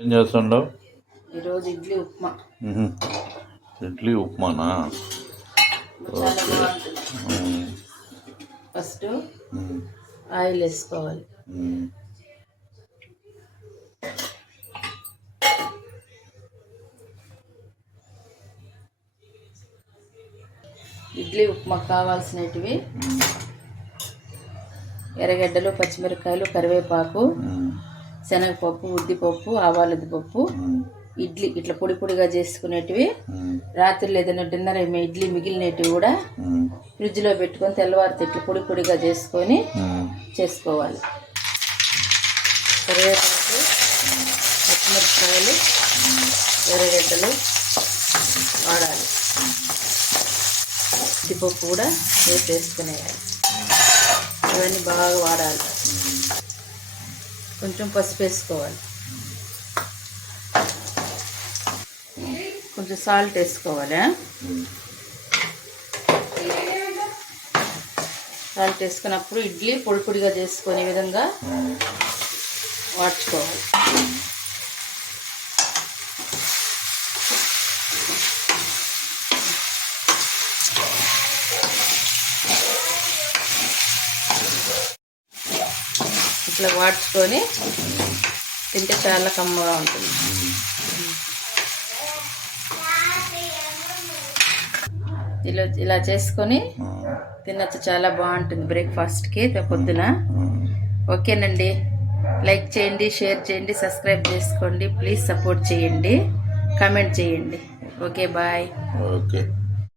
ఏం చేస్తుండవు? ఈరోజు ఇడ్లీ ఉప్మా. ఇడ్లీ ఉప్మానా? చాలా బాగుంటుంది. ఫస్ట్ ఆయిల్ వేసుకోవాలి. ఇడ్లీ ఉప్మా కావాల్సినవి ఎర్రగడ్డలు, పచ్చిమిరపకాయలు, కరివేపాకు, శనగపప్పు, ఉద్దిపప్పు, ఆవాలది పప్పు, ఇడ్లీ ఇట్లా పొడి పొడిగా చేసుకునేటివి. రాత్రి ఏదైనా డిన్నర్ ఇడ్లీ మిగిలినవి కూడా ఫ్రిడ్జ్లో పెట్టుకొని తెల్లవారితే ఇట్లా పొడి పొడిగా చేసుకొని చేసుకోవాలి. కరివేపాకు, పచ్చిమిరపకాయలు, ఎర్రగడ్డలు వాడాలి. ఉద్దిపప్పు కూడా వేసుకునేయాలి. ఇవన్నీ బాగా వాడాలి. కొంచెం పసుపు వేసుకోవాలి. కొంచెం సాల్ట్ వేసుకోవాలి. సాల్ట్ వేసుకున్నప్పుడు ఇడ్లీ పొడి పొడిగా చేసుకునే విధంగా వాడ్చుకోవాలి. ఇట్లా వాడ్చుకొని తింటే చాలా కమ్మగా ఉంటుంది. ఇలా చేసుకొని తినచ్చు. చాలా బాగుంటుంది బ్రేక్ఫాస్ట్కి పొద్దున. ఓకేనండి, లైక్ చేయండి, షేర్ చేయండి, సబ్స్క్రైబ్ చేసుకోండి. ప్లీజ్ సపోర్ట్ చేయండి, కామెంట్ చేయండి. Okay, bye. ఓకే.